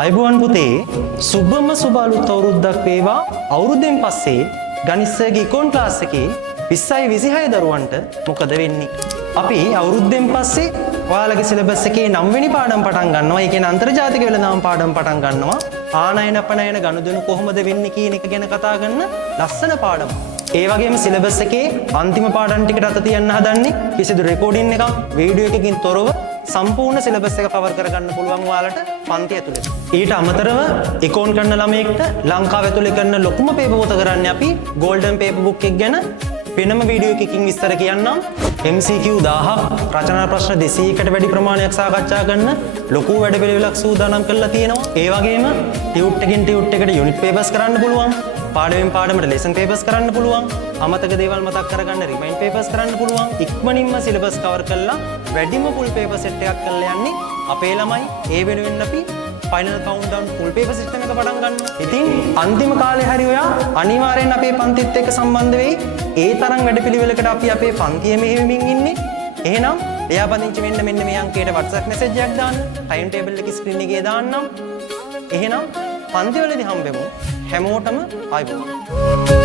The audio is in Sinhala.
අයිබුවන් පුතේ සුබම සුබ අලුත් අවුරුද්දක් වේවා. අවුරුද්දෙන් පස්සේ ගණිතයේ ඉකොන් ක්ලාස් එකේ 20යි 26 දරුවන්ට මොකද වෙන්නේ? අපි අවුරුද්දෙන් පස්සේ ඔයාලගේ සිලබස් එකේ 9 වෙනි පාඩම් පටන් ගන්නවා. ඒ කියන්නේ අන්තර්ජාතික වෙළඳාම් පාඩම් පටන් ගන්නවා. ආනයන අපනයන ගනුදෙනු කොහොමද වෙන්නේ කියන එක ගැන කතා කරන ලස්සන පාඩමක්. ඒ වගේම සිලබස් එකේ අන්තිම පාඩම් ටිකට අත තියන්න හදන්නේ කිසිදු රෙකෝඩින් එකක් වීඩියෝ එකකින් තොරව සම්පූර්ණ සිලබස් එක කවර් කරගන්න පුළුවන් ඔයාලට පන්ති ඇතුලේ. ඊට අමතරව ඉකෝන් කරන ළමයෙක්ට ලංකාව ඇතුලේ කරන ලොකුම පේපර් පොත කරන්නේ අපි ගෝල්ඩන් පේපර් බුක් එක ගැන වෙනම වීඩියෝ එකකින් විස්තර කියන්නම්. MCQ 1000 රචනා ප්‍රශ්න 200කට වැඩි ප්‍රමාණයක් සාකච්ඡා කරන ලොකු වැඩපිළිවෙලක් සූදානම් කරලා තියෙනවා. ඒ වගේම ටියුට් එකකින් ටියුට් එකට යුනිට් පේපර්ස් කරන්න පුළුවන්. පාඩමෙන් පාඩමට ලෙසන් පේපර්ස් කරන්න පුළුවන්. අමතක දේවල් මතක් කරගන්න රිමයින්ඩ් පේපර්ස් කරන්න පුළුවන්. ඉක්මනින්ම සිලබස් කවර් කරලා වැඩිම ෆුල් පේපර් සෙට් එකක් කරලා යන්නේ අපේ ළමයි. ඒ වෙනුවෙන් අපි ෆයිනල් කවුන්ට්ඩවුන් ෆුල් පේපර් සිස්ටම් එක පටන් ගන්නවා. ඉතින් අන්තිම කාලේ හරි ඔයා අනිවාර්යෙන් අපේ පන්තිත් එක්ක සම්බන්ධ වෙයි. ඒ තරම් වැඩපිළිවෙලකට අපි අපේ පන්තිය මෙහෙයමින් ඉන්නේ. එහෙනම් ලියාපදිංචි වෙන්න මෙන්න මේ අංකයට WhatsApp message එකක් දාන්න. ටයිම් ටේබල් එකේ ස්ක්‍රීන් එකේ දාන්නම්. එහෙනම් පන්තිවලදී හම්බෙමු. හැමෝටම ආයිබෝවන්.